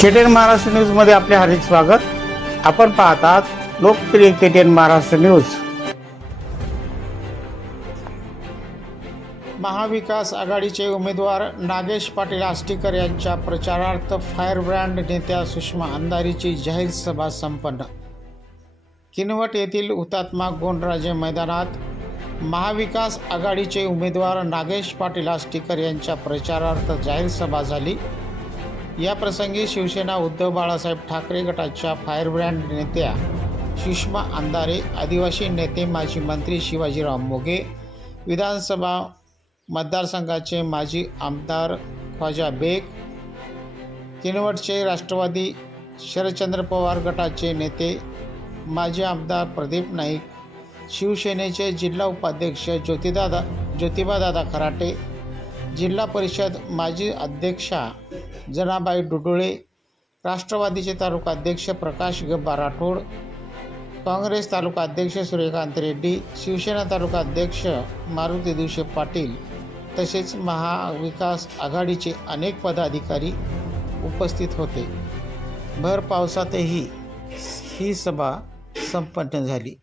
केटेन महाराष्ट्र न्यूजमध्ये आपले हार्दिक स्वागत. आपण पाहतात लोकप्रिय केटेन महाराष्ट्र न्यूज महाविकास आघाडीचे उमेदवार नागेश पाटील आष्टीकर यांच्या प्रचारार्थ फायरब्रँड नेत्या सुषमा अंधारीची जाहीर सभा संपन्न. किनवट येथील हुतात्मा गोंडराजे मैदानात महाविकास आघाडीचे उमेदवार नागेश पाटील आष्टीकर यांच्या प्रचारार्थ जाहीर सभा झाली. या प्रसंगी शिवसेना उद्धव बाळासाहेब ठाकरे गटाच्या फायरब्रँड नेत्या सुषमा अंधारे आदिवासी नेते माजी मंत्री शिवाजीराव मोगे विधानसभा मतदारसंघाचे माजी आमदार ख्वाजा बेग किनवटचे राष्ट्रवादी शरदचंद्र पवार गटाचे नेते माजी आमदार प्रदीप नाईक शिवसेनेचे जिल्हा उपाध्यक्ष ज्योतिदादा ज्योतिबादादा खराटे जिल्हा परिषद माजी अध्यक्षा जनाबाई डुडुळे राष्ट्रवादीचे तालुका अध्यक्ष प्रकाश गब्बा राठोड काँग्रेस तालुका अध्यक्ष सूर्यकांत रेड्डी शिवसेना तालुका अध्यक्ष मारुती दिवशे पाटील तसेच महाविकास आघाडीचे अनेक पदाधिकारी उपस्थित होते. भर पावसातही ही सभा संपन्न झाली.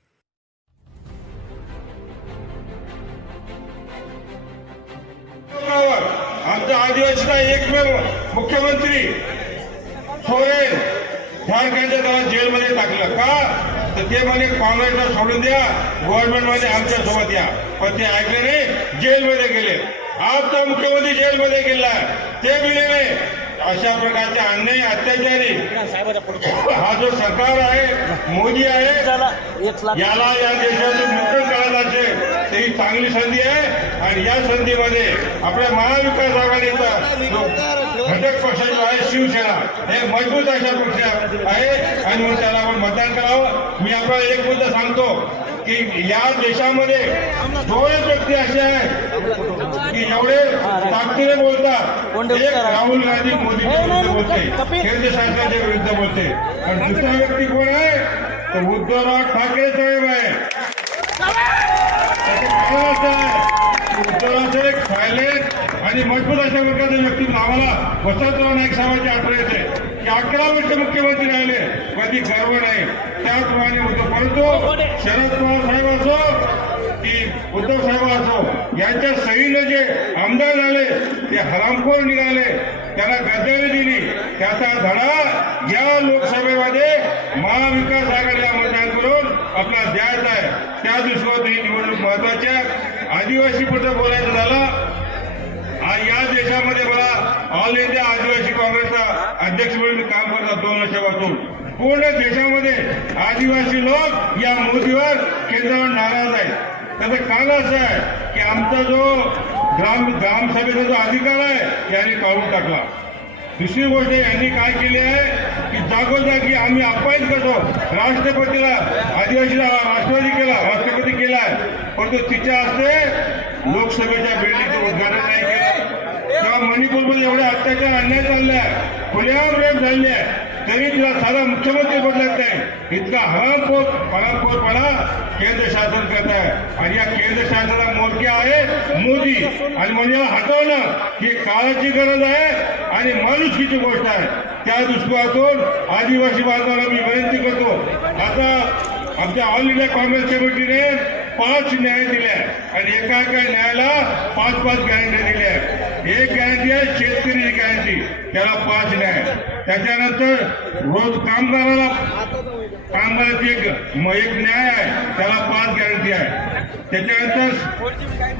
आदिवासीचा एकमेव मुख्यमंत्री सोरेन झारखंडच्या त्याला जेलमध्ये टाकलं. का? तर ते म्हणे काँग्रेसला सोडून द्या गव्हर्नमेंटमध्ये आमच्यासोबत या. पण ते ऐकले नाही जेलमध्ये गेले. आजचा मुख्यमंत्री जेलमध्ये गेला ते गेले नाही. अशा प्रकारचे अन्याय अत्याचारी. हा जो सरकार आहे मोदी आहे याला या देशातून मुक्त करायला ही चांगली संधी आहे आणि या संधीमध्ये आपल्या महाविकास आघाडीचा घटक पक्ष जो आहे शिवसेना हे मजबूत अशा पक्ष आहे आणि म्हणून त्याला आपण मतदान करावं. मी आपल्याला एक मुद्दा सांगतो की या देशामध्ये दोनच व्यक्ती असे आहेत की एवढे ताकदीने बोलतात एक राहुल गांधी मोदीच्या विरुद्ध बोलते. केंद्र सरकारच्या विरुद्ध बोलते. आणि दुसरा व्यक्ती कोण आहे? तर उद्धवराव ठाकरे साहेब आहे. त्याचं कारण आणि मजबूत अशा प्रकारच्या व्यक्ती आम्हाला वसंतराव नाईक साहेबांची आठवण येते. की अकरा वर्ष मुख्यमंत्री राहिले कधी गर्व नाही. त्याचप्रमाणे होतो परंतु शरद पवार साहेब असो उद्धव साहेब असो यांच्या सहीनं जे आमदार झाले ते हरामखोर निघाले त्यांना गद्दारी दिली. त्याचा धडा या लोकसभेमध्ये महाविकास आघाडीला मतदान करून आपला द्यायचा आहे. त्या दृष्टीवर ही निवडणूक महत्वाची आहे. आदिवासी बद्दल बोलायचं झालं या देशामध्ये मला ऑल इंडिया आदिवासी काँग्रेसचा अध्यक्ष म्हणून मी काम करतात दोन वर्षापासून. पूर्ण देशामध्ये आदिवासी लोक या मोदीवर केंद्रावर नाराज आहे त्याचं कारण असं आहे की आमचा जो ग्राम ग्रामसभेचा जो अधिकार आहे यांनी काढून टाकला. दुसरी गोष्ट यांनी काय केली आहे की जागोजागी आम्ही अपायच करतो. राष्ट्रपतीला आदिवासीला राष्ट्रवादी केला राष्ट्रपती केला परंतु तिच्या हस्ते लोकसभेच्या बिल्डिंगचं उद्घाटन नाही केलं. तेव्हा मणिपूरमध्ये एवढे अत्याचार अन्याय चालले आहे. खुलेआम रेप झाले आहे. तरी तिला साधा मुख्यमंत्री बदलत इतका हरामखोर हरामखोरपणा केंद्र शासन करत आहे. आणि या केंद्र शासनाला मोडके आहे मोदी. आणि म्हणजे हटवणं ही काळाची गरज आहे आणि माणुसकीची गोष्ट आहे. त्या दृष्टिकोनातून आदिवासी बांधवांना मी विनंती करतो. आता आमच्या ऑल इंडिया काँग्रेस कमिटीने पाच न्याय दिले आणि एका एका न्यायाला पाच पाच गॅरंटी दिल्या आहेत. एक गॅरंटी आहे शेतकरी गॅरंटी त्याला पाच न्याय. त्याच्यानंतर रोज कामगाराला कामगाराची एक एक न्याय आहे त्याला पाच गॅरंटी आहे. त्याच्यानंतर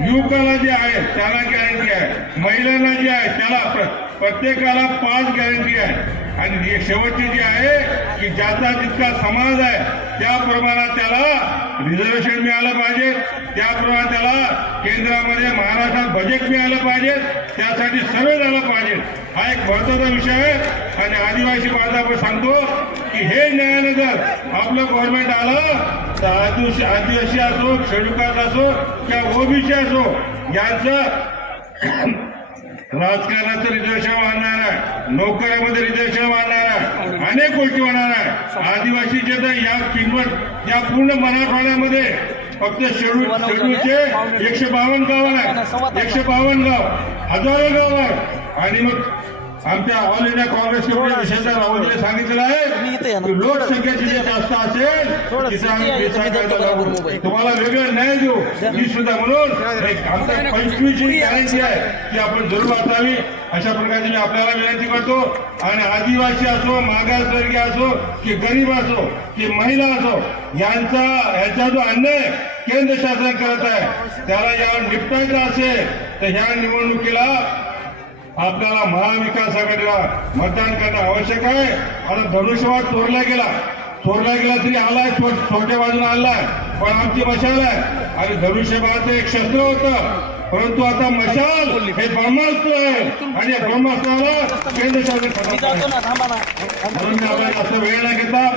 युवकाला जे आहे त्याला गॅरंटी आहे. महिलांना जे आहे त्याला प्र- प्रत्येकाला पाच गॅरंटी आहे. आणि शेवटची जी आहे की ज्याचा जितका समाज आहे त्या प्रमाणात त्याला रिझर्वेशन मिळालं पाहिजे. त्याप्रमाणे त्याला केंद्रामध्ये महाराष्ट्रात बजेट मिळालं पाहिजे. त्यासाठी सर्व झालं पाहिजे. हा एक महत्त्वाचा विषय आहे. आणि आदिवासी बांधवांना सांगतो की हे न्यायानगर आपलं गव्हर्नमेंट आलं तर आदिवासी आदिवासी असो शेडूकास्ट असो किंवा ओबीसी असो यांचं राजकारणाचं रिझर्वेशन वाढणार आहे. नोकऱ्यामध्ये रिझर्वेशन वाढणार आहे. अनेक गोष्टी होणार आहे. आदिवासीचे तर या किंमत या पूर्ण मराठवाड्यामध्ये फक्त शेड्यूल शेड्यूलचे एकशे बावन्न गाव आहे एकशे बावन्न गाव हजारो गाव आहे आणि मग आमच्या ऑल इंडिया काँग्रेसचे पुढे विशेषतः राहुलजीने सांगितलेलं तुम्ही इथे या आहे. की लोकसंख्या जिथे जास्त असेल तिथे आम्ही. तुम्हाला वेगळं न्याय देऊ. ही सुद्धा म्हणून आमच्या पंचवीसची गॅरंटी आहे. की आपण जरूर वाचावी. अशा प्रकारची मी आपल्याला विनंती करतो. आणि आदिवासी असो मागासवर्गीय असो की गरीब असो की महिला असो यांचा याचा जो अन्याय केंद्र शासन करत आहे त्याला यावर निपटायचा असेल तर ह्या निवडणुकीला आपल्याला महाविकास आघाडीला मतदान करणं आवश्यक आहे. आता धनुष्यबाद चोरला गेला. चोरला गेला तरी आलाय छोट्या बाजूने आलाय पण आमची मशाल आहे. आणि धनुष्यबाद एक शस्त्र होतं. परंतु आता मशाल हे ब्रह्मास्त्र आहे. आणि या ब्रह्मास्त्राला केंद्र शासन म्हणून मी आपल्याला जास्त वेळ न घेता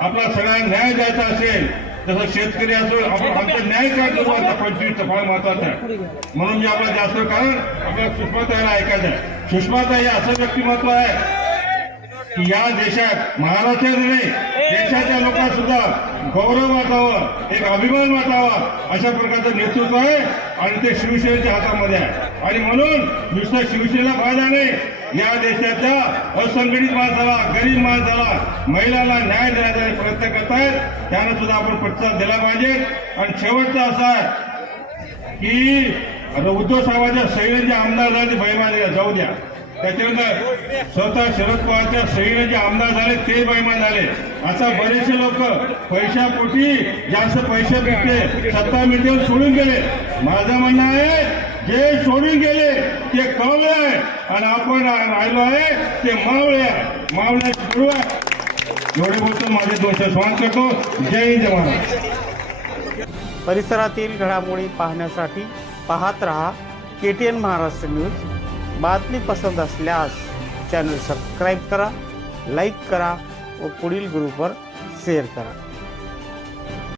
आपला सगळ्यांना न्याय द्यायचा असेल जसं शेतकरी असो आपण आमचा न्याय काय करू आता पंचवीस फार महत्वाचं आहे. म्हणून मी आपला जास्त कारण आपल्याला सुषमाताईला ऐकायचं आहे. सुषमाताई हे असं व्यक्तिमत्व आहे की या देशात महाराष्ट्रात नाही देशाच्या लोकांना सुद्धा गौरव वाटावं एक अभिमान वाटावा अशा प्रकारचं नेतृत्व आहे आणि ते शिवसेनेच्या हातामध्ये आहे. आणि म्हणून नुसतं शिवसेनेला फायदा नाही. या देशाच्या असंघटित माणसाला गरीब माणसाला महिलांना न्याय देण्याचा प्रयत्न करतायत त्यांना सुद्धा आपण प्रतिसाद दिला पाहिजे. आणि शेवटचा असं आहे की आता उद्धव साहेबांच्या सैन्य आमदार झाले ते जाऊ द्या. त्याच्यानंतर स्वतः शरद पवारच्या सैन्य जे आमदार झाले ते बैमान झाले. आता बरेचसे लोक पैशापोटी जास्त पैसे भेटले सत्ता मिळते सोडून गेले. माझं म्हणणं आहे जे सोडून गेले ते कवळे आहे. आणि आपण राहिलो आहे ते मावळे आहे. मावळे सुरू आहे. एवढे बोलतो माझे दोष स्वान करतो. जय जवान परिसरातील घडामोडी पाहण्यासाठी पाहत रहा K T N Maharashtra news बातमी पसंत असल्यास चॅनल सबस्क्राईब करा लाईक करा व पुढील ग्रुपवर शेअर करा.